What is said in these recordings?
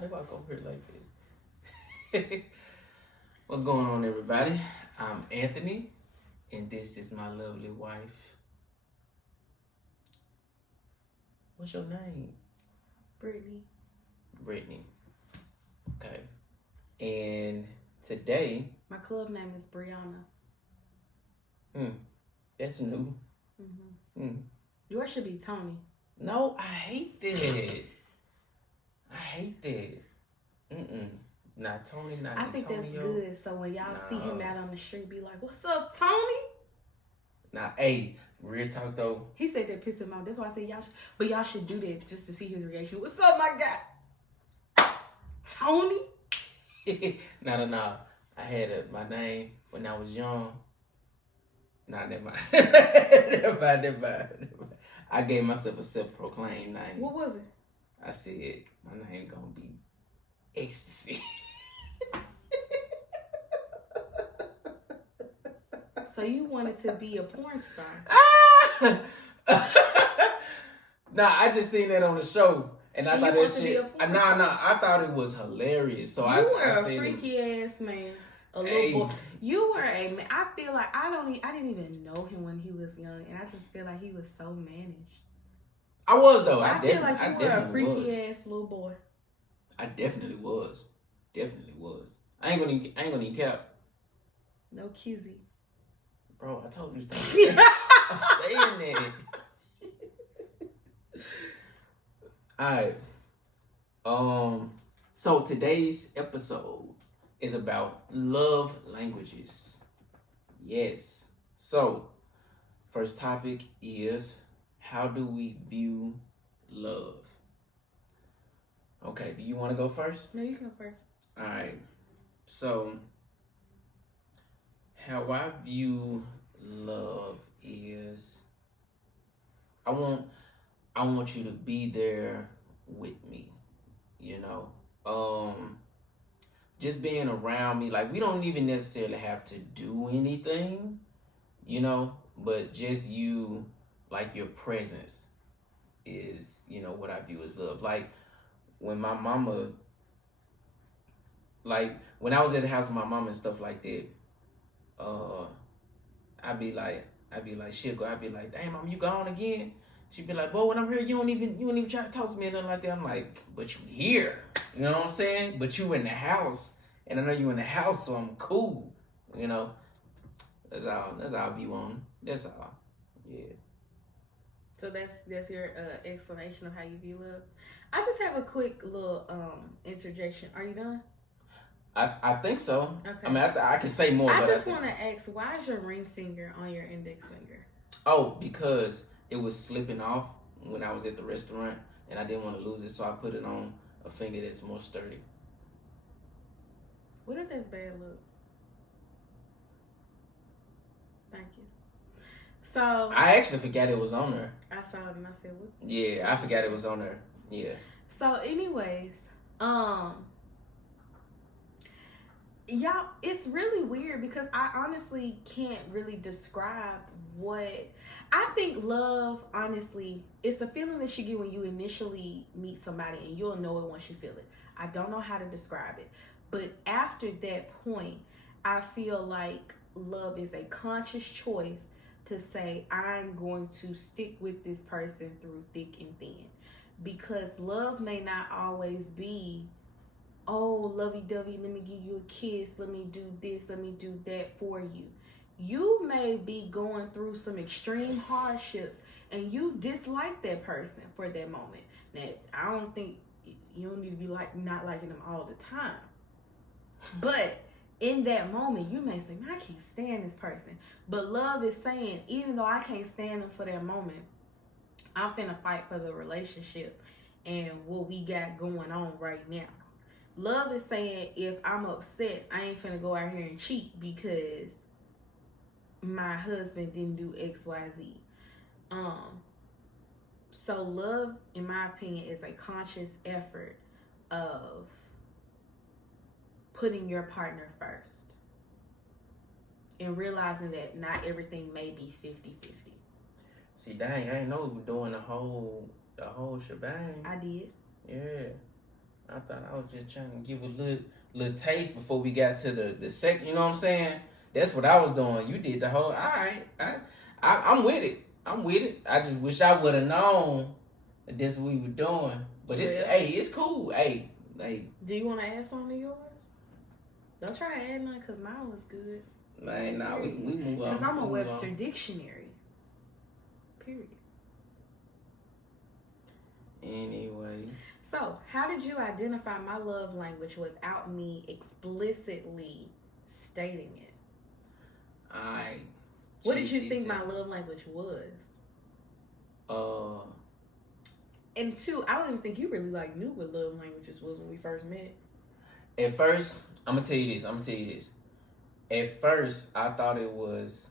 I walk over here like that. What's going on, everybody? I'm Anthony, and this is my lovely wife. What's your name? Brittany. Brittany. Okay. And today, My club name is Brianna. that's new. Yours should be Tony. No, I hate that. I hate that. Not Tony, not I think Antonio. that's good. So when y'all see him Nah. out on the street, be like, "What's up, Tony?" Now, hey, real talk though. He said that pissed him off. That's why I said y'all should do that just to see his reaction. What's up, my guy? Tony? No. I had my name when I was young. Nah, never mind. Never mind. I gave myself a self-proclaimed name. What was it? I said, my name gonna be Ecstasy. So you wanted to be a porn star? Nah, I just seen that on the show. And I thought that shit. Nah, I thought it was hilarious. So you were I a said freaky ass man. A hey. little boy. You were a man. I feel like I didn't even know him when he was young, and I just feel like he was so managed. I was though. I feel like you were a freaky ass little boy. I definitely was. Definitely was. I ain't gonna even cap. No kizzy. Bro, I told you stop saying that. Alright. So today's episode is about love languages. Yes. So, first topic is, how do we view love? Okay, do you want to go first? No, you go first. Alright. So, how I view love is, I want you to be there with me, you know. Just being around me, like, we don't even necessarily have to do anything, you know, but just you, like, your presence is, you know, what I view as love. Like, when my mama, like, when I was at the house with my mama and stuff like that, I'd be like, she'll go, I'd be like, "Damn, mom, you gone again?" She'd be like, "Boy, when I'm here, you don't even try to talk to me or nothing like that." I'm like, "But you here, you know what I'm saying? But you in the house, and I know you in the house, so I'm cool, you know." That's all I view on. That's all. Yeah. So that's your explanation of how you view love. I just have a quick little interjection. Are you done? I think so. Okay. I mean, I can say more. I just want to ask, why is your ring finger on your index finger? Oh, because it was slipping off when I was at the restaurant, and I didn't want to lose it, so I put it on a finger that's more sturdy. What if that's bad luck? Thank you. So I actually forgot it was on her. I saw it and I said, "What?" Yeah, I forgot it was on her. Yeah. So, anyways, y'all, it's really weird because I honestly can't really describe what I think love. Honestly, it's a feeling that you get when you initially meet somebody, and you'll know it once you feel it. I don't know how to describe it, but after that point, I feel like love is a conscious choice to say, I'm going to stick with this person through thick and thin, because love may not always be, oh, lovey-dovey, let me give you a kiss, let me do this, let me do that for you. You may be going through some extreme hardships and you dislike that person for that moment. Now, I don't think you don't need to be like not liking them all the time. But in that moment, you may say, "Man, I can't stand this person." But love is saying, even though I can't stand them for that moment, I'm finna fight for the relationship and what we got going on right now. Love is saying, if I'm upset, I ain't finna go out here and cheat because my husband didn't do X, Y, Z. So love, in my opinion, is a conscious effort of putting your partner first and realizing that not everything may be 50-50. See, dang, I ain't know we were doing the whole shebang. I did. Yeah. I thought I was just trying to give a little taste before we got to the second. You know what I'm saying? That's what I was doing. You did the whole. All right, I'm with it. I'm with it. I just wish I would have known that this what we were doing. But it's hey, it's cool. Hey. Do you want to add something to yours? Don't try to add none because mine was good. Man, nah, we move on. Because I'm a Webster dictionary. Period. Anyway. So, how did you identify my love language without me explicitly stating it? What did you think my love language was? And two, I don't even think you really knew what love languages was when we first met. At first, I'm gonna tell you this. At first, I thought it was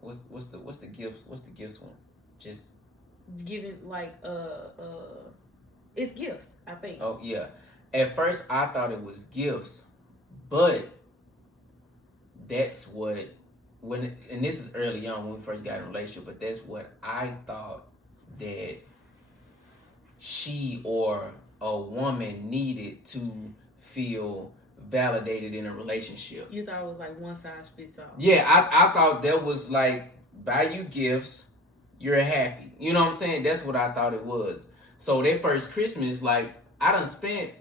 what's the gifts one? Just giving it's gifts, I think. Oh yeah. At first, I thought it was gifts, but that's what and this is early on when we first got in a relationship. But that's what I thought that she or a woman needed to feel validated in a relationship. You thought it was like one size fits all. Yeah, I thought that was like buy you gifts, you're happy. You know what I'm saying? That's what I thought it was. So that first Christmas, like I done spent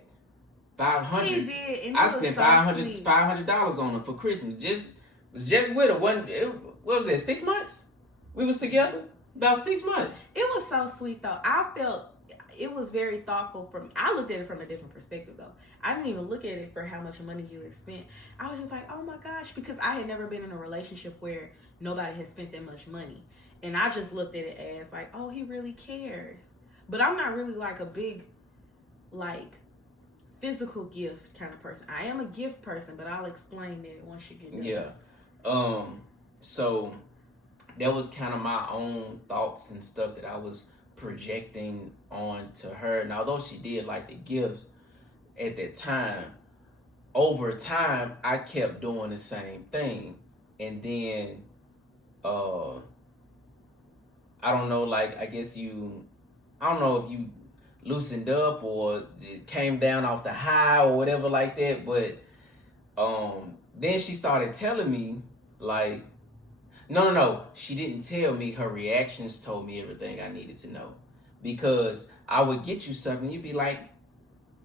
$500. He did. And I spent $500 on her for Christmas. Was just with her. What was that? 6 months? We was together about 6 months. It was so sweet though. I felt it was very thoughtful. I looked at it from a different perspective though. I didn't even look at it for how much money you had spent. I was just like, oh my gosh, because I had never been in a relationship where nobody had spent that much money, and I just looked at it as like, oh, he really cares. But I'm not really like a big physical gift kind of person. I am a gift person, but I'll explain that once you get there. Yeah. So that was kind of my own thoughts and stuff that I was projecting on to her. And although she did like the gifts at that time, over time I kept doing the same thing. And then I don't know, I guess I don't know if you loosened up or it came down off the high or whatever like that, but then she started telling me no, she didn't tell me. Her reactions told me everything I needed to know, because I would get you something, you'd be like,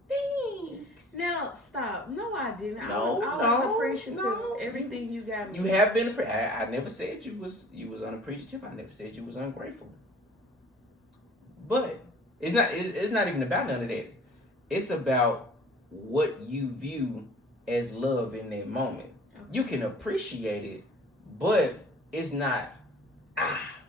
thanks. Now stop. No, I didn't. No, I was appreciative of everything you got me. You have been I never said you was unappreciative. I never said you was ungrateful. But it's not even about none of that. It's about what you view as love in that moment. Okay. You can appreciate it, but it's not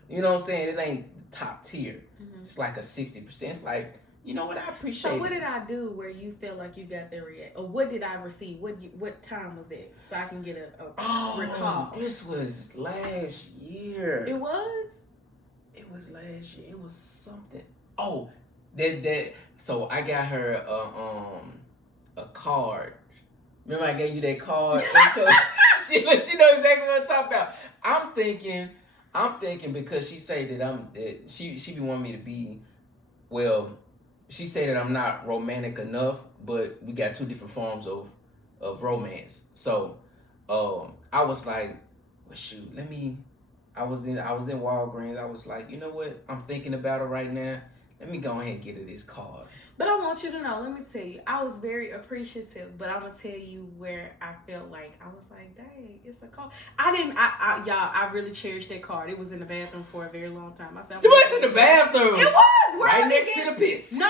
you know what I'm saying? It ain't top tier. Mm-hmm. It's like a 60%. It's like, you know what, I appreciate it. So what did I do where you feel like you got that react? Or what did I receive? What time was it? So I can get a recall. This was last year. It was? It was last year. It was something. Oh, that so I got her a card. Remember I gave you that card? She know exactly what I'm talking about. I'm thinking because she say that she be wanting me to be, well, she say that I'm not romantic enough, but we got two different forms of romance. So I was like, well, shoot, I was in Walgreens. I was like, you know what? I'm thinking about it right now. Let me go ahead and get her this card. But I want you to know, let me tell you, I was very appreciative, but I'm going to tell you where I felt like, I was like, dang, it's a card. I really cherished that card. It was in the bathroom for a very long time. I said, it was in the bathroom? It was! Right next to the piss. No,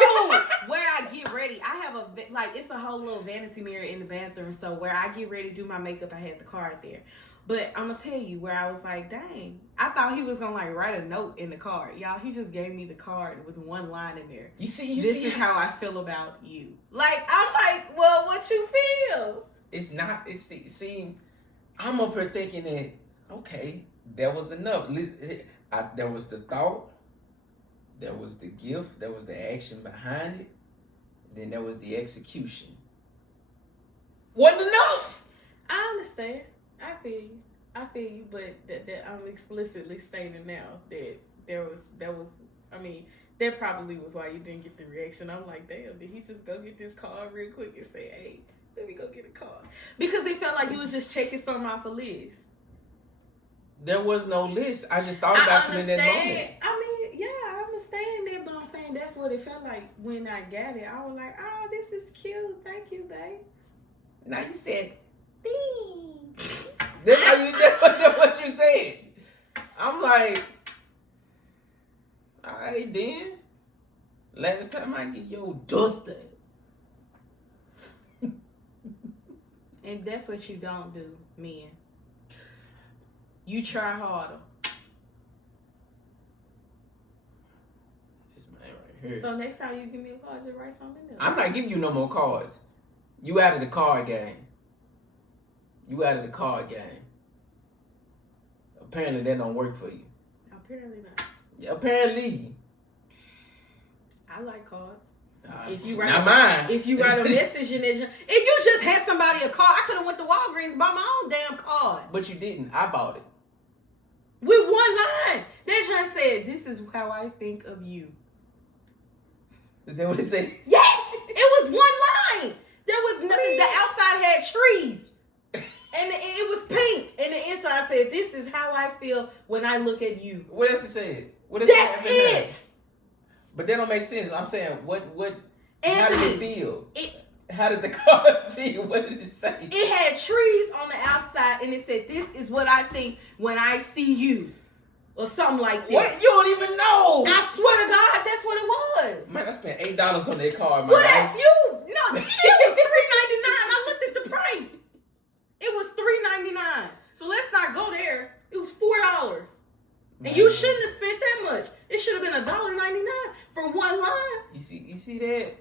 where I get ready. I have it's a whole little vanity mirror in the bathroom, so where I get ready to do my makeup, I had the card there. But I'm going to tell you where I was like, dang. I thought he was going to write a note in the card. Y'all, he just gave me the card with one line in there. This is how I feel about you. I'm like, well, what you feel? See, I'm up here thinking that, okay, that was enough. There was the thought, there was the gift, there was the action behind it, then there was the execution. Wasn't enough. I understand. I feel you, but that I'm explicitly stating now that there was I mean, that probably was why you didn't get the reaction. I'm like, damn, did he just go get this card real quick and say, hey, let me go get a card? Because it felt like you was just checking something off a list. There was no list. I just thought about you in that moment. I mean, yeah, I understand that, but I'm saying that's what it felt like when I got it. I was like, oh, this is cute. Thank you, babe. Now you said, Thanks. that's how you that's what you said. I'm like, all right then. Last time I get your duster. And that's what you don't do, men. You try harder. This man right here. So next time you give me a card, just write something in there. I'm not giving you no more cards. You out of the card game. You out of the card game. Apparently that don't work for you. Apparently not. Yeah, apparently. I like cards. If you not mine. If you write a message in it, if you just had somebody a card, I could have went to Walgreens and bought my own damn card. But you didn't. I bought it. With one line. That just said, this is how I think of you. Is that what it said? Yes! It was one line. There was nothing. The outside had trees. And it was pink. And the inside said, this is how I feel when I look at you. What else it said? What else That's it. But that don't make sense. I'm saying, what Anthony, how did it feel? How did the card feel? What did it say? It had trees on the outside, and it said, this is what I think when I see you. Or something like that. What? You don't even know. I swear to God, that's what it was. Man, I spent $8 on that card, man. Well, that's you. No, it was $3.99. I looked at the price. It was $3.99. So let's not go there. It was $4. And you shouldn't have spent that much. It should have been $1.99 for one line. You see that?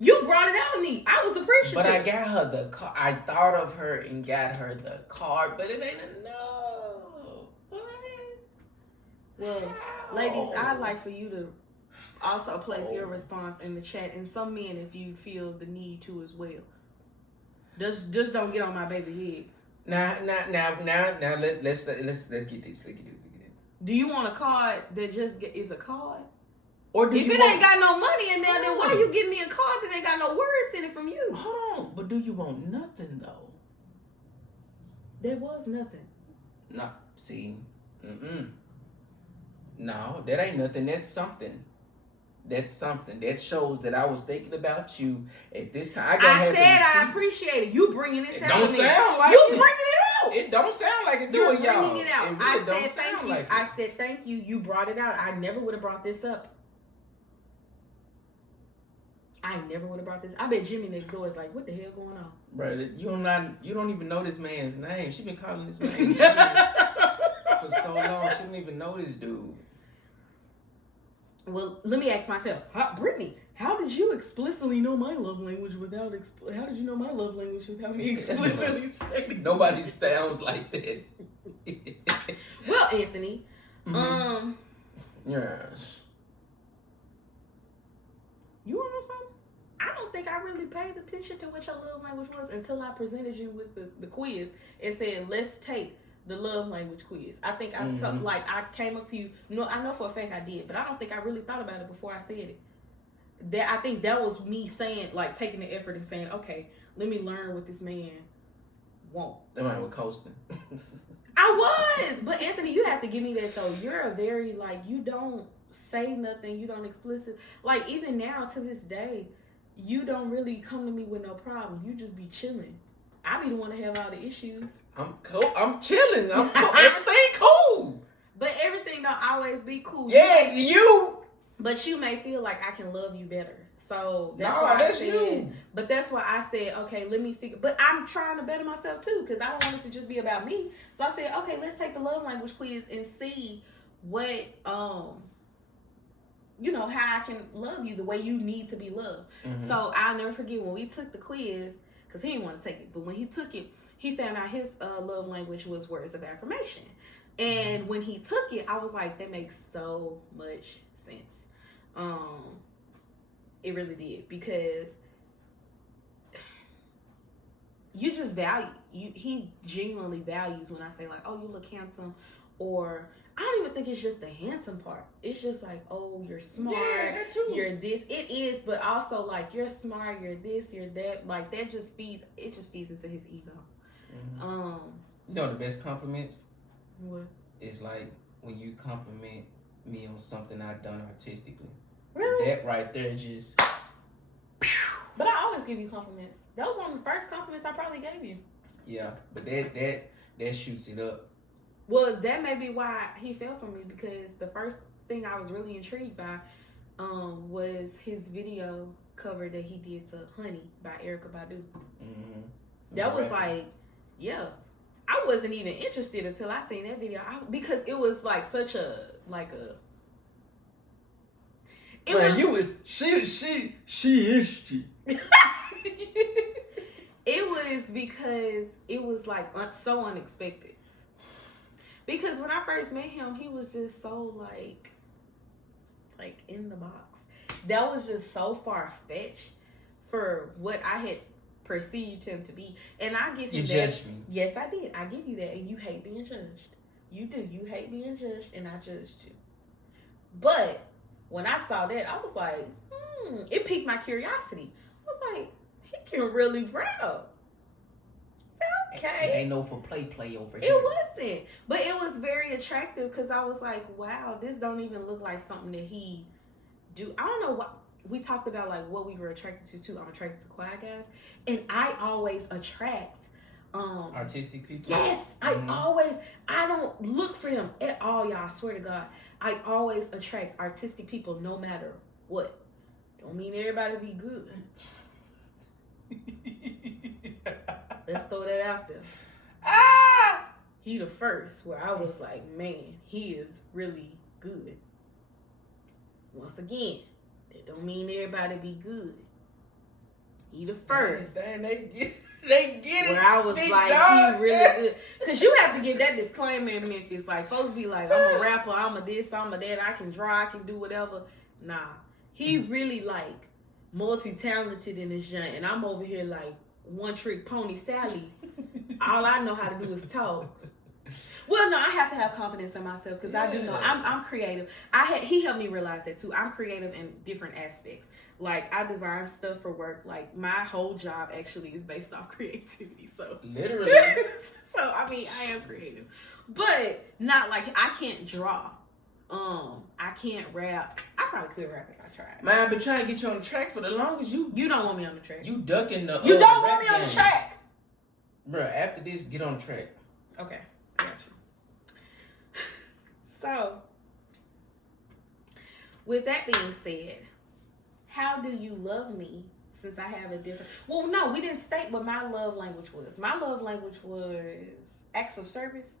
You brought it out of me. I was appreciative. But I got her the card. I thought of her and got her the card, but it ain't enough. Well, ladies, I'd like for you to also place your response in the chat, and some men, if you feel the need to as well. Just don't get on my baby head. Now, let's get this. Do you want a card that just is a card? Or do if you it want... ain't got no money in there, then why you getting me a card that ain't got no words in it from you? Hold on, but do you want nothing though? There was nothing. No, see, no, that ain't nothing. That's something. That's something. That shows that I was thinking about you at this time. I said I appreciate it. You bringing this out. It don't sound like you bringing it out. It don't sound like it, You're do it, y'all. bringing it out. It really I don't said sound thank you. like it. I said thank you. You brought it out. I never would have brought this up. I never would have brought this. I bet Jimmy next door is like, what the hell going on? Brother, you don't even know this man's name. She been calling this man for so long. She didn't even know this dude. Well, let me ask myself, Brittany, how did you explicitly know my love language without how did you know my love language without me explicitly stating? Nobody sounds like that. Well, Anthony, yes. You want to know something? I don't think I really paid attention to what your love language was until I presented you with the quiz and said, let's take the love language quiz. I think I came up to you. No, I know for a fact I did, but I don't think I really thought about it before I said it. I think that was me saying, like, taking the effort and saying, okay, let me learn what this man wants. That man was coasting. I was, but Anthony, you have to give me that though. You're a very you don't say nothing, you don't explicit. Like even now to this day, you don't really come to me with no problems. You just be chilling. I be the one to have all the issues. I'm cool. I'm chilling. I'm cool. Everything cool. But everything don't always be cool. Yeah, you. But you may feel like I can love you better. So that's you. But that's why I said, okay, let me figure. But I'm trying to better myself too, because I don't want it to just be about me. So I said, okay, let's take the love language quiz and see what how I can love you the way you need to be loved. Mm-hmm. So I'll never forget when we took the quiz, because he didn't want to take it, but when he took it, he found out his love language was words of affirmation. And when he took it, I was like, that makes so much sense. It really did, because you just value, he genuinely values when I say like, oh, you look handsome, or I don't even think it's just the handsome part. It's just like, oh, you're smart. Yeah, that too. You're this. It is, but also like you're smart. You're this. You're that. Like that just feeds. It just feeds into his ego. Mm-hmm. You know the best compliments? What? It's like when you compliment me on something I've done artistically. Really? That right there just. But I always give you compliments. That was one of the first compliments I probably gave you. Yeah, but that shoots it up. Well, that may be why he fell for me, because the first thing I was really intrigued by was his video cover that he did to Honey by Erykah Badu. Mm-hmm. That was like, yeah. I wasn't even interested until I seen that video because it was like such a It man, was, you was she is she. It was because it was like so unexpected. Because when I first met him, he was just so like in the box. That was just so far fetched for what I had perceived him to be. And I give you that. You judged me. Yes, I did. I give you that. And you hate being judged. You do. You hate being judged, and I judged you. But when I saw that, I was like, it piqued my curiosity. I was like, he can really rap. Okay. It ain't no for play over here. It wasn't. But it was very attractive because I was like, wow, this don't even look like something that he do. I don't know what we talked about, like what we were attracted to too. I'm attracted to quiet guys. And I always attract artistic people. Yes, I don't look for them at all, y'all. I swear to God. I always attract artistic people no matter what. Don't mean everybody be good. Let's throw that out there. He the first where I was like, man, he is really good. Once again, that don't mean everybody be good. He the first. Dang, they get it. Where I was big like, dog. he really good. Because you have to get that disclaimer in Memphis. Like, folks be like, I'm a rapper, I'm a this, I'm a that, I can draw, I can do whatever. Nah. He really, like, multi-talented in this joint. And I'm over here like, one-trick pony Sally. All I know how to do is talk. Well, no, I have to have confidence in myself because I do know I'm creative. He helped me realize that too. I'm creative in different aspects. Like I design stuff for work. Like my whole job actually is based off creativity. So literally. So I mean, I am creative, but not like I can't draw. I can't rap. I probably could rap if I tried. Man, I've been trying to get you on the track for the longest. You don't want me on the track. You ducking the. You don't want me on the track, bro. After this, get on the track. Okay, I got you. So, with that being said, how do you love me? Since I have a different. Well, no, we didn't state what my love language was. My love language was acts of service.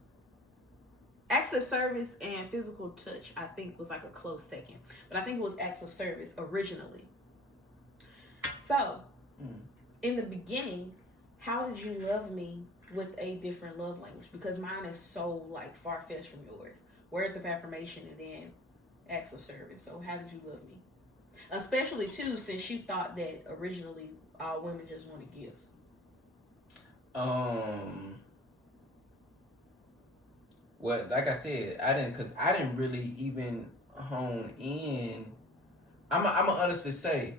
Acts of service and physical touch, I think, was like a close second. But I think it was acts of service originally. So, in the beginning, how did you love me with a different love language? Because mine is so, like, far-fetched from yours. Words of affirmation and then acts of service. So, how did you love me? Especially, too, since you thought that originally all women just wanted gifts. Well, like I said, I didn't really even hone in. I'm gonna honestly say,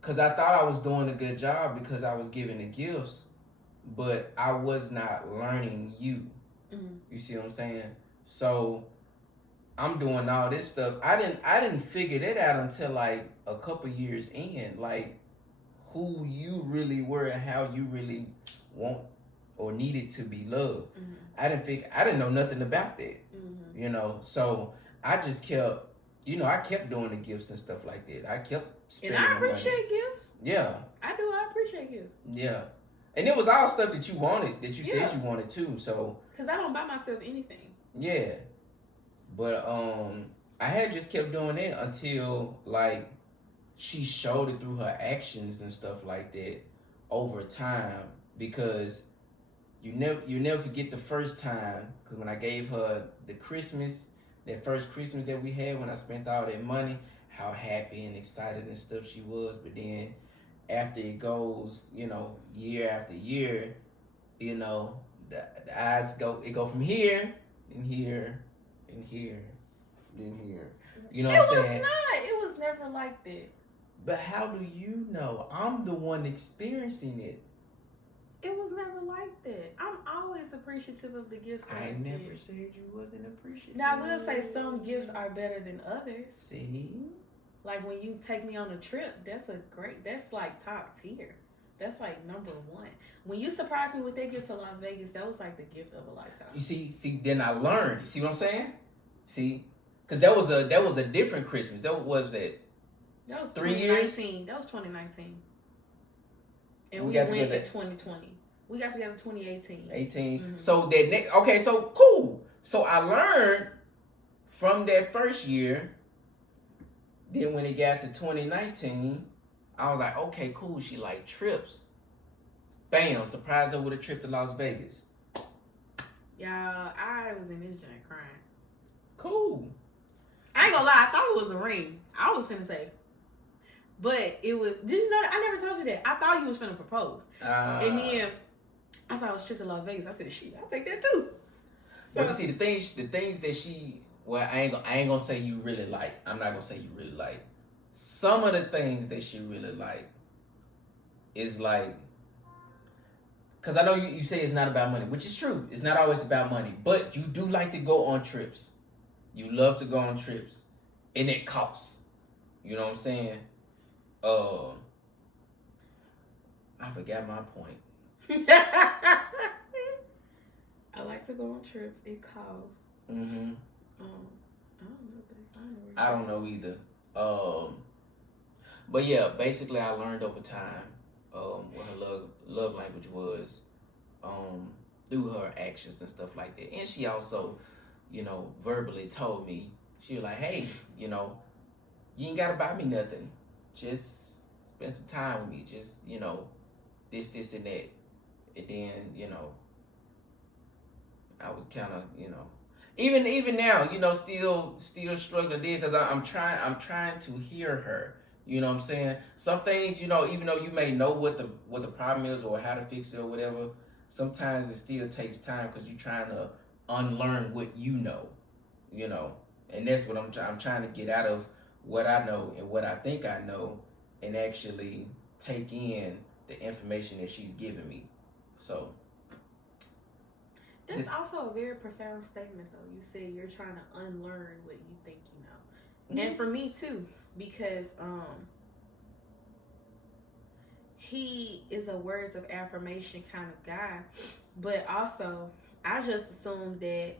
because I thought I was doing a good job because I was giving the gifts, but I was not learning you. Mm-hmm. You see what I'm saying? So I'm doing all this stuff. I didn't figure that out until like a couple years in, like who you really were and how you really want or needed to be loved. Mm-hmm. I didn't know nothing about that. Mm-hmm. You know, so I just kept, I kept doing the gifts and stuff like that. I kept spending and I appreciate gifts. Yeah. I do. I appreciate gifts. Yeah. And it was all stuff that you wanted, that you said you wanted too. So. Because I don't buy myself anything. Yeah. But I had just kept doing it until like she showed it through her actions and stuff like that over time, because you never forget the first time, because when I gave her that first Christmas that we had, when I spent all that money, how happy and excited and stuff she was. But then after it goes, year after year, the eyes go from here and here Been here. You know It what I'm was saying? not. It was never like that. But how do you know? I'm the one experiencing it. It was never like that. I'm always appreciative of the gifts. I never said you wasn't appreciative. Now I will say some gifts are better than others. See? Like when you take me on a trip, that's like top tier. That's like number one. When you surprised me with that gift to Las Vegas, that was like the gift of a lifetime. You see, then I learned. You see what I'm saying? See? Because that was a different Christmas. That was 3 years? That was 2019. And We we got went together- in 2020. We got together 2018. 18. Mhm. So okay, so cool. So I learned from that first year. Then when it got to 2019, I was like, okay, cool. She like trips. Bam, surprised her with a trip to Las Vegas. Y'all, I was in this joint crying. Cool. I ain't gonna lie, I thought it was a ring. I was finna say. But it was, did you know that? I never told you that. I thought you was finna propose. And then I saw it was a trip to Las Vegas. I said, shit, I'll take that too. But you see, the things that she, well, I ain't gonna say you really like. I'm not gonna say you really like. Some of the things that she really like is like, because I know you say it's not about money, which is true. It's not always about money, but you do like to go on trips. You love to go on trips, and it costs. You know what I'm saying? I forgot my point. I like to go on trips. It costs. Mm-hmm. I don't know. I don't know either. But yeah, basically I learned over time what her love language was through her actions and stuff like that. And she also, verbally told me, she was like, hey, you ain't gotta buy me nothing. Just spend some time with me. Just, this and that. And then, I was kind of, even now, still struggling there because I'm trying to hear her. You know what I'm saying? Some things, even though you may know what the problem is or how to fix it or whatever, sometimes it still takes time because you're trying to unlearn what you know. And that's what I'm trying to get out of what I know and what I think I know, and actually take in the information that she's giving me. So. That's also a very profound statement, though. You said you're trying to unlearn what you think you know. Mm-hmm. And for me, too, because he is a words of affirmation kind of guy. But also, I just assumed that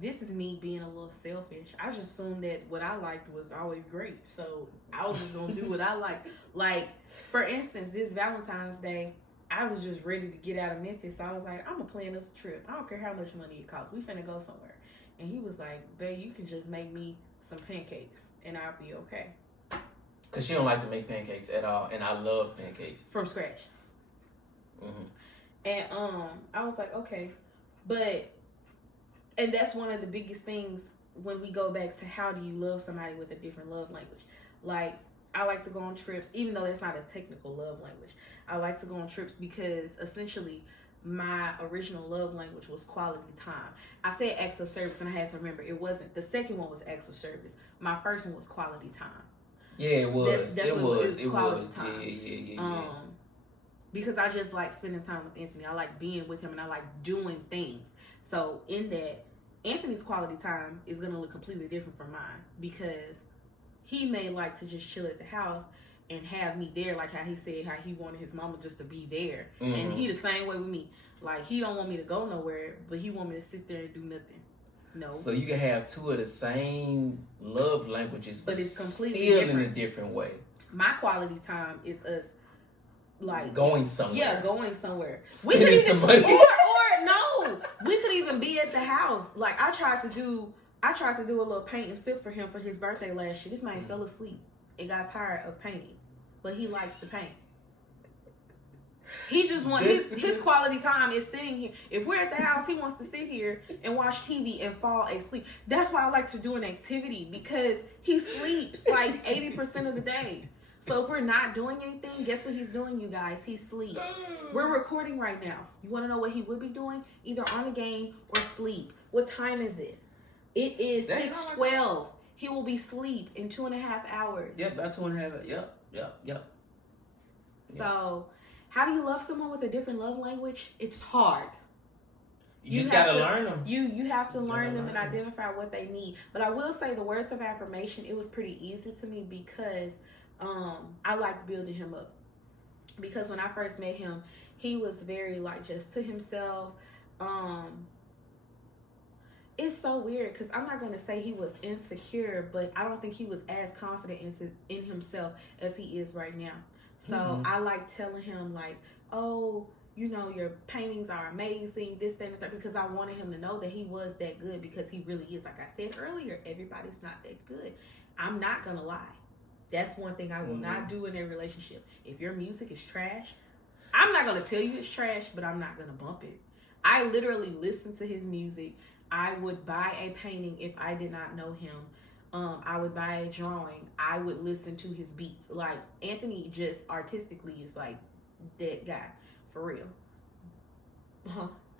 this is me being a little selfish. I just assumed that what I liked was always great. So I was just going to do what I like. Like, for instance, this Valentine's Day, I was just ready to get out of Memphis. So I was like, I'm going to plan us a trip. I don't care how much money it costs. We finna go somewhere. And he was like, babe, you can just make me some pancakes and I'll be okay. Because she don't like to make pancakes at all. And I love pancakes. From scratch. Mm-hmm. And I was like, okay. And that's one of the biggest things when we go back to how do you love somebody with a different love language. Like, I like to go on trips, even though that's not a technical love language. I like to go on trips because essentially my original love language was quality time. I said acts of service and I had to remember it wasn't. The second one was acts of service. My first one was quality time. Yeah, it was. It was. Time. Yeah. Because I just like spending time with Anthony. I like being with him and I like doing things. So in that, Anthony's quality time is going to look completely different from mine because he may like to just chill at the house and have me there, like how he said how he wanted his mama just to be there. Mm-hmm. And he the same way with me. Like, he don't want me to go nowhere, but he want me to sit there and do nothing. No. So you can have two of the same love languages, but it's completely still different. In a different way. My quality time is us, like, going somewhere. Yeah, going somewhere. Spending some money. Or no, we could even be at the house. Like, I tried to do a little paint and sip for him for his birthday last year. This man fell asleep and got tired of painting, but he likes to paint. He just wants his quality time is sitting here. If we're at the house, he wants to sit here and watch TV and fall asleep. That's why I like to do an activity because he sleeps like 80% of the day. So if we're not doing anything, guess what he's doing, you guys? He sleeps. We're recording right now. You want to know what he would be doing? Either on a game or sleep. What time is it? It is Dang, 6:12. He will be asleep in 2.5 hours. Yep, about 2.5. Yep. So, how do you love someone with a different love language? It's hard. You just gotta learn them. You have to learn them and identify what they need. But I will say the words of affirmation, it was pretty easy to me because I like building him up. Because when I first met him, he was very like just to himself. It's so weird because I'm not going to say he was insecure, but I don't think he was as confident in himself as he is right now. So I like telling him like, oh, you know, your paintings are amazing, this, that, and that, because I wanted him to know that he was that good, because he really is. Like I said earlier, everybody's not that good. I'm not going to lie. That's one thing I will not do in a relationship. If your music is trash, I'm not going to tell you it's trash, but I'm not going to bump it. I literally listen to his music. I would buy a painting if I did not know him. I would buy a drawing. I would listen to his beats. Like, Anthony just artistically is like that guy. For real.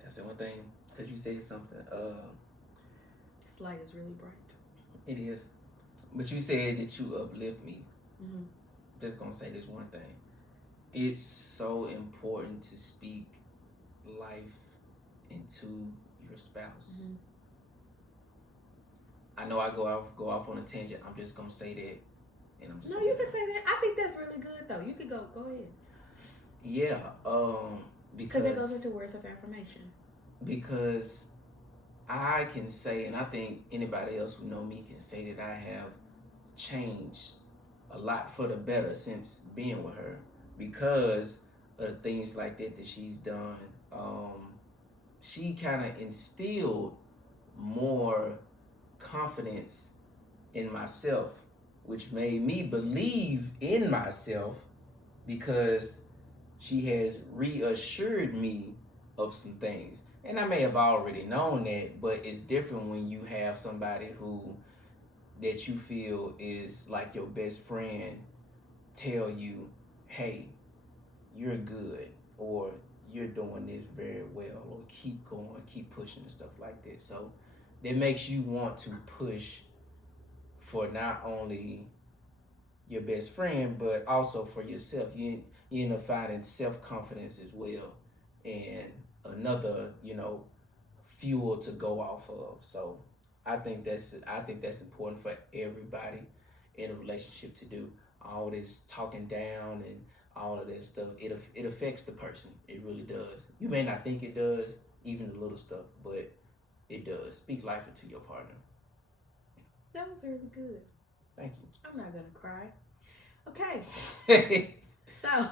That's the one thing. Because you said something. This light is really bright. It is. But you said that you uplift me. Mm-hmm. Just going to say this one thing. It's so important to speak life into your spouse. Mm-hmm. I know I go off on a tangent. I'm just gonna say that, and I'm just. No, you can say that. I think that's really good though. You could go ahead. Yeah, because it goes into words of affirmation. Because I can say, and I think anybody else who know me can say that I have changed a lot for the better since being with her, because of things like that she's done. She kind of instilled more confidence in myself, which made me believe in myself, because she has reassured me of some things. And I may have already known that, but it's different when you have somebody that you feel is like your best friend tell you, hey, you're good, or you're doing this very well, or keep going, keep pushing and stuff like that. So that makes you want to push for not only your best friend, but also for yourself. You end up finding self-confidence as well, and another, fuel to go off of. So I think that's important for everybody in a relationship to do. All this talking down and all of that stuff, it affects the person. It really does. You may not think it does, even the little stuff, but it does. Speak life into your partner. That was really good. Thank you. I'm not gonna cry. Okay. So,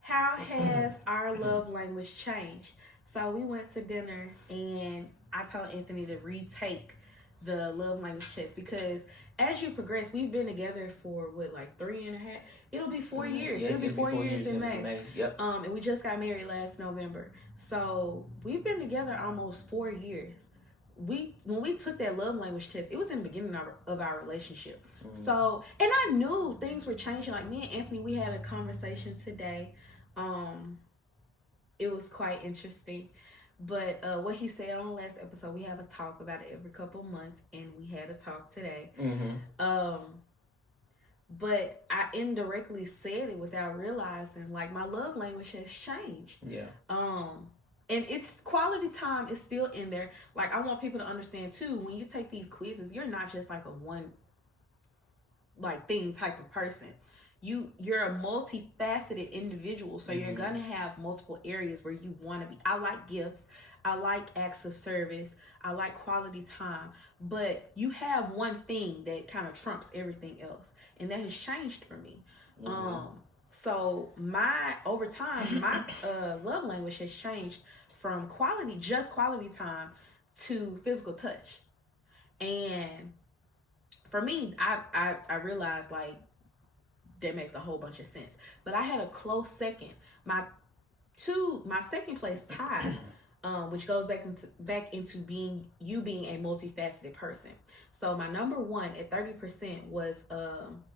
how has our love language changed? So we went to dinner and I told Anthony to retake the love language test, because as you progress, we've been together for 3.5. It'll be 4 years. Yeah, it'll be 4 years in May. Yep. And we just got married last November. So we've been together almost 4 years. When we took that love language test, it was in the beginning of our relationship. Mm-hmm. So, and I knew things were changing. Like, me and Anthony, we had a conversation today. It was quite interesting. But what he said on the last episode, we have a talk about it every couple of months, and we had a talk today. Mm-hmm. But I indirectly said it without realizing, like, my love language has changed. Yeah. And it's quality time is still in there. Like, I want people to understand too, when you take these quizzes, you're not just like a one thing type of person. You're a multifaceted individual, so you're gonna have multiple areas where you want to be. I like gifts, I like acts of service, I like quality time, but you have one thing that kind of trumps everything else, and that has changed for me. Mm-hmm. So over time, my love language has changed from quality time to physical touch. And for me, I realized, like, that makes a whole bunch of sense. But I had a close second. My second place tied, which goes back into being a multifaceted person. So my number one at 30% was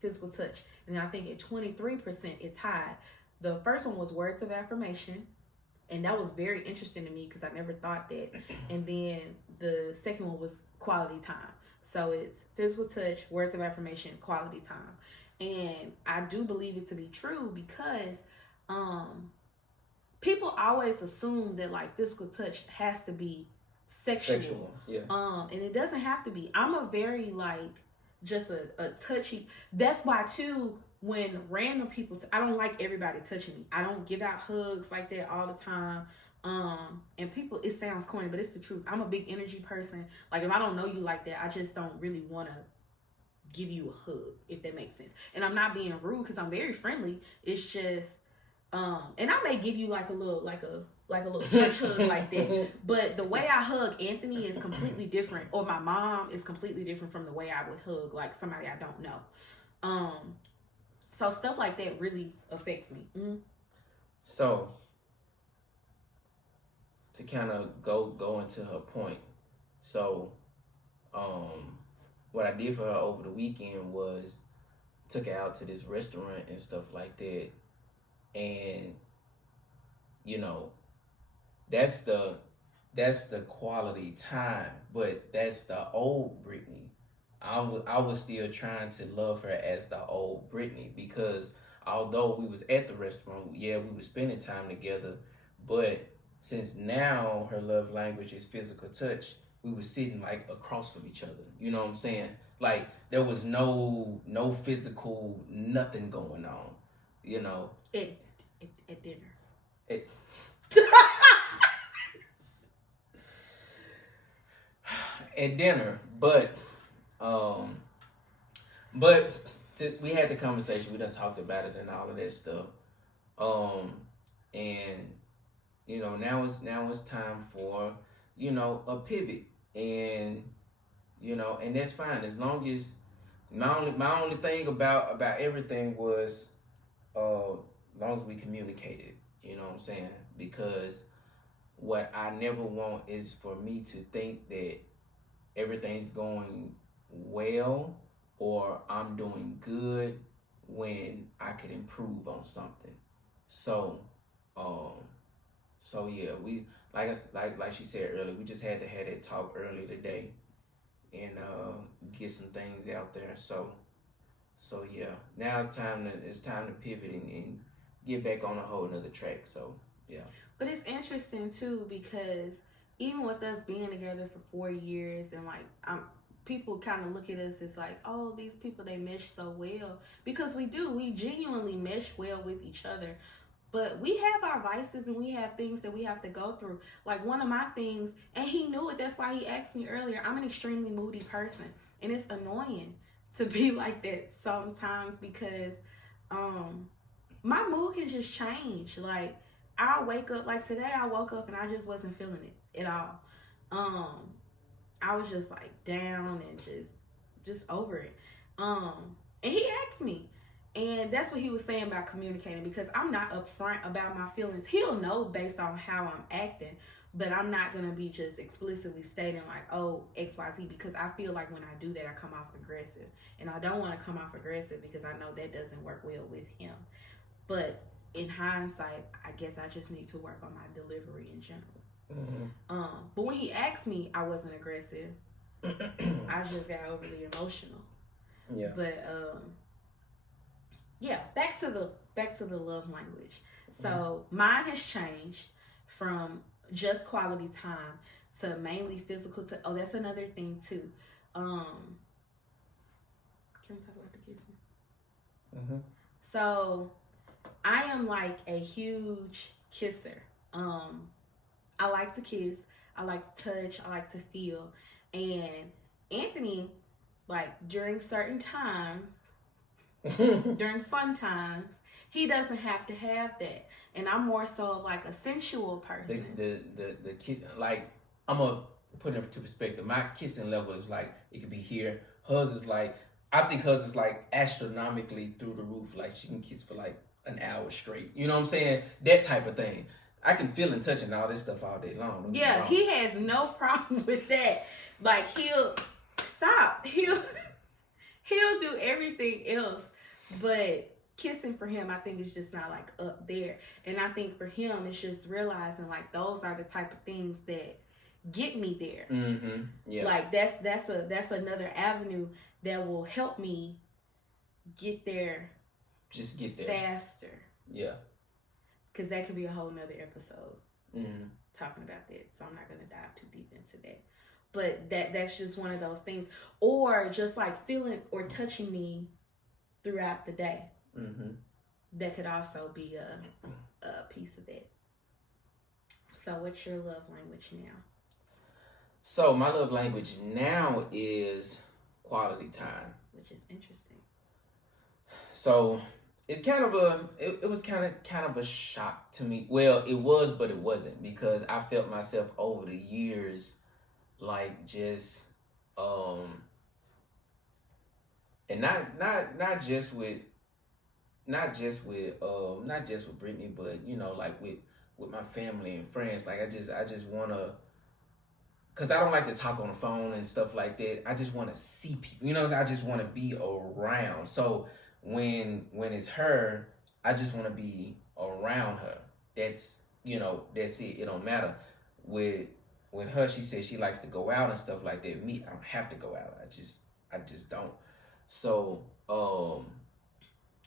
physical touch, and I think at 23% it tied. The first one was words of affirmation, and that was very interesting to me because I never thought that. And then the second one was quality time. So it's physical touch, words of affirmation, quality time. And I do believe it to be true because people always assume that like physical touch has to be sexual. Yeah. And it doesn't have to be. I'm a very like just a touchy. That's why too when random people I don't like everybody touching me. I don't give out hugs like that all the time. And people, it sounds corny, but it's the truth. I'm a big energy person. Like if I don't know you like that, I just don't really want to give you a hug, if that makes sense. And I'm not being rude because I'm very friendly. It's just and I may give you like a little church hug like that. But the way I hug Anthony is completely different, or my mom is completely different from the way I would hug like somebody I don't know. So stuff like that really affects me. Mm-hmm. So to kind of go into her point, so what I did for her over the weekend was took her out to this restaurant and stuff like that, and you know that's the quality time, but that's the old Brittany. I was still trying to love her as the old Brittany because although we was at the restaurant, yeah, we were spending time together, but since now her love language is physical touch, we were sitting like across from each other. You know what I'm saying? Like there was no physical nothing going on. You know. At dinner. At dinner, but we had the conversation. We done talked about it and all of that stuff. And you know now it's time for a pivot, and and that's fine as long as my only thing about everything was as long as we communicated. You know what I'm saying? Because what I never want is for me to think that everything's going well or I'm doing good when I could improve on something. So, yeah, we like she said earlier, we just had to have that talk earlier today and get some things out there. So yeah, now it's time to pivot and get back on a whole nother track. So yeah. But it's interesting too because even with us being together for 4 years and like people kind of look at us as like, oh, these people, they mesh so well, because we genuinely mesh well with each other. But we have our vices and we have things that we have to go through. Like one of my things, and he knew it, that's why he asked me earlier, I'm an extremely moody person. And it's annoying to be like that sometimes because my mood can just change. Like I'll wake up, like today I woke up and I just wasn't feeling it at all. I was just like down and just over it. And he asked me, and that's what he was saying about communicating, because I'm not upfront about my feelings. He'll know based on how I'm acting, but I'm not gonna be just explicitly stating like, oh, XYZ, because I feel like when I do that I come off aggressive, and I don't want to come off aggressive because I know that doesn't work well with him. But in hindsight, I guess I just need to work on my delivery in general. Mm-hmm. But when he asked me, I wasn't aggressive. I just got overly emotional. Yeah. But yeah, back to the love language. So mine has changed from just quality time to mainly physical. Oh, that's another thing too. Can we talk about the kissing? Mm-hmm. So I am like a huge kisser. I like to kiss. I like to touch. I like to feel. And Anthony, like during certain times, during fun times, he doesn't have to have that. And I'm more so of like a sensual person. The kissing, like I'm gonna put it into perspective. My kissing level is like it could be here. Hers is like I think hers is like astronomically through the roof. Like she can kiss for like an hour straight. You know what I'm saying? That type of thing. I can feel and touch and all this stuff all day long. Yeah, he has no problem with that. Like he'll do everything else, but kissing for him, I think is just not like up there. And I think for him, it's just realizing like those are the type of things that get me there. Mm-hmm. Yeah. Like that's another avenue that will help me get there. Just get there faster. Yeah. Because that could be a whole nother episode talking about that. So I'm not gonna dive too deep into that. But that's just one of those things. Or just like feeling or touching me throughout the day. That could also be a piece of that. So what's your love language now? So my love language now is quality time. Which is interesting. So it's kind of it was kind of a shock to me. Well, it was, but it wasn't, because I felt myself over the years like just and not just with Brittany, but you know, like with my family and friends. Like I just wanna, cause I don't like to talk on the phone and stuff like that. I just wanna see people. You know, I just wanna be around. So when it's her, I just wanna be around her. That's that's it. It don't matter. With her, she said she likes to go out and stuff like that. Me, I don't have to go out. I just don't. So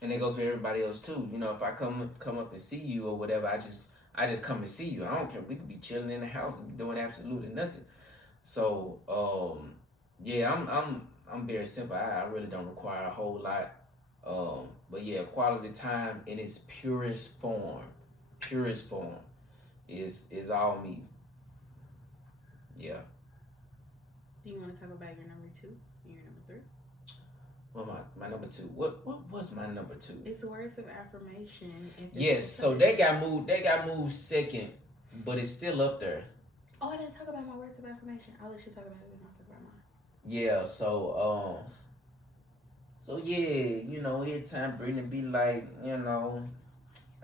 and it goes for everybody else too. You know, if I come up and see you or whatever, I just come and see you. I don't care. We could be chilling in the house and doing absolutely nothing. So yeah, I'm very simple. I really don't require a whole lot. But yeah, quality time in its purest form is all me. Yeah. Do you want to talk about your number 2 and your number 3? Well, my number 2. What was my number 2? It's words of affirmation. Yes, so that got moved second, but it's still up there. Oh, I didn't talk about my words of affirmation. I'll let you talk about it and I'll talk about mine. Yeah, so yeah, you know, every time Brittany be like, you know,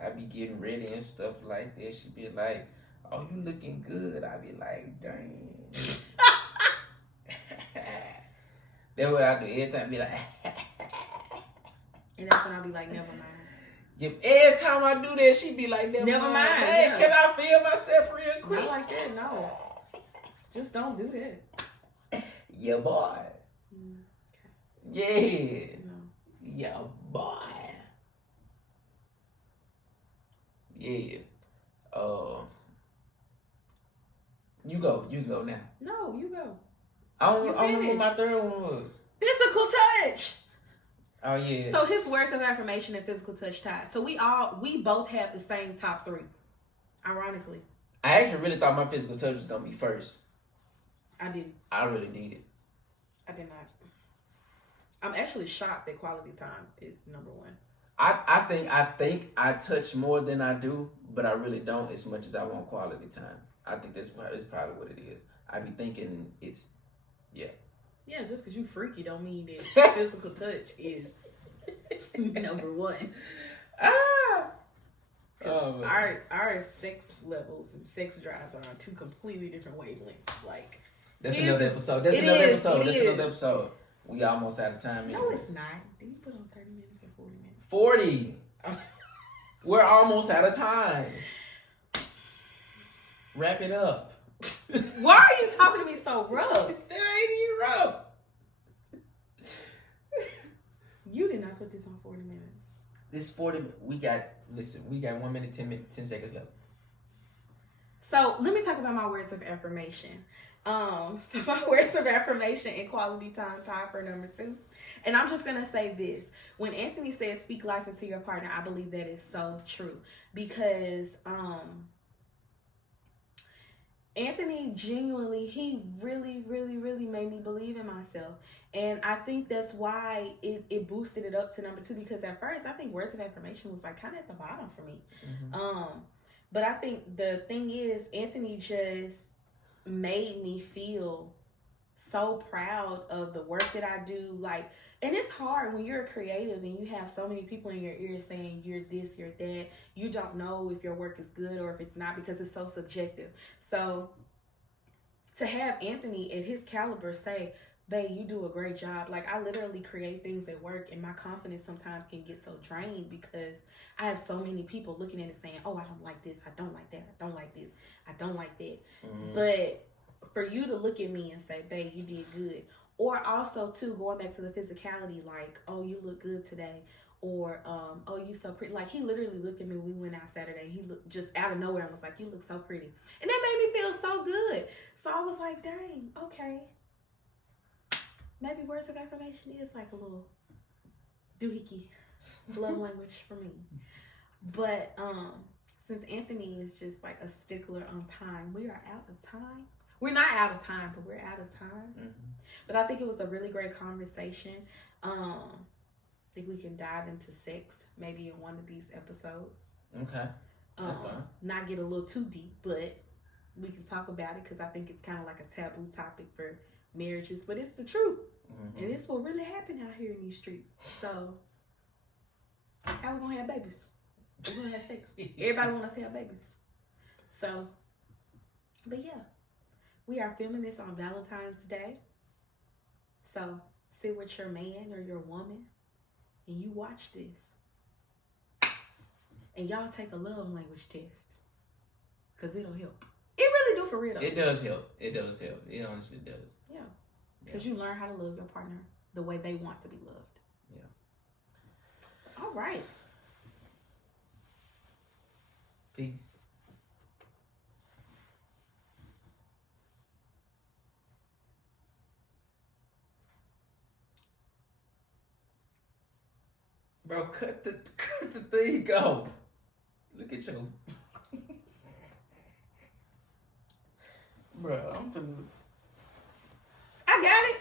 I be getting ready and stuff like that, she be like, "Oh, you looking good." I be like, "Dang." That's what I do every time. Be like, and that's when I'll be like, "Never mind." Yeah, every time I do that, she be like, "Never mind." Hey, yeah. Can I feel myself real quick? Not like that, no. Just don't do that. Yeah, boy. Okay. Yeah. No. Yeah, boy. Yeah. You go now. No, you go. I don't know what my third one was. Physical touch. Oh yeah. So his words of affirmation and physical touch tied. So we both have the same top 3. Ironically. I actually really thought my physical touch was gonna be first. I didn't. I really did. I did not. I'm actually shocked that quality time is number 1. I think I touch more than I do, but I really don't as much as I want quality time. I think that's probably what it is. I be thinking it's, yeah. Yeah, just because you freaky don't mean that physical touch is number 1. Our sex levels and sex drives are on 2 completely different wavelengths. Like that's another episode. That's another episode. We almost out of time. No, it's not. Did you put on 30 minutes or 40 minutes? 40. We're almost out of time. Wrap it up. Why are you talking to me so rough? That ain't even rough. You did not put this on 40 minutes. This 40. We got 1 minute, 10 seconds left. So let me talk about my words of affirmation. So my words of affirmation and quality time tied for number 2. And I'm just gonna say this: when Anthony says speak life into your partner, I believe that is so true, because Anthony genuinely, he really, really, really made me believe in myself. And I think that's why it boosted it up to number 2, because at first I think words of affirmation was like kind of at the bottom for me. Mm-hmm. But I think the thing is, Anthony just made me feel so proud of the work that I do. Like, and it's hard when you're a creative and you have so many people in your ear saying you're this, you're that. You don't know if your work is good or if it's not, because it's so subjective. So to have Anthony at his caliber say, "Babe, you do a great job." Like, I literally create things at work and my confidence sometimes can get so drained because I have so many people looking at it saying, "Oh, I don't like this. I don't like that. I don't like this. I don't like that." Mm-hmm. But for you to look at me and say, babe, you did good. Or also too, going back to the physicality, like, oh, you look good today. Or oh, you so pretty. Like, he literally looked at me. We went out Saturday. He looked just out of nowhere and was like, you look so pretty. And that made me feel so good. So I was like, dang, okay. Maybe words of affirmation is like a little doohickey love language for me. But since Anthony is just like a stickler on time, we are out of time. We're not out of time, but we're out of time. Mm-hmm. But I think it was a really great conversation. I think we can dive into sex maybe in one of these episodes. Okay, that's fine. Not get a little too deep, but we can talk about it because I think it's kind of like a taboo topic for marriages, but it's the truth. Mm-hmm. And it's what really happened out here in these streets. So, how we gonna have babies? We're gonna have sex. Everybody wants to have babies. So, but yeah, we are filming this on Valentine's Day. So, sit with your man or your woman and you watch this. And y'all take a love language test. Because it'll help. It really do for real though. It does help. It does help. It honestly does. Yeah. Because you learn how to love your partner the way they want to be loved. Yeah. All right. Peace. Bro, cut the thing off. Look at your. Bro, I'm finna. I got it.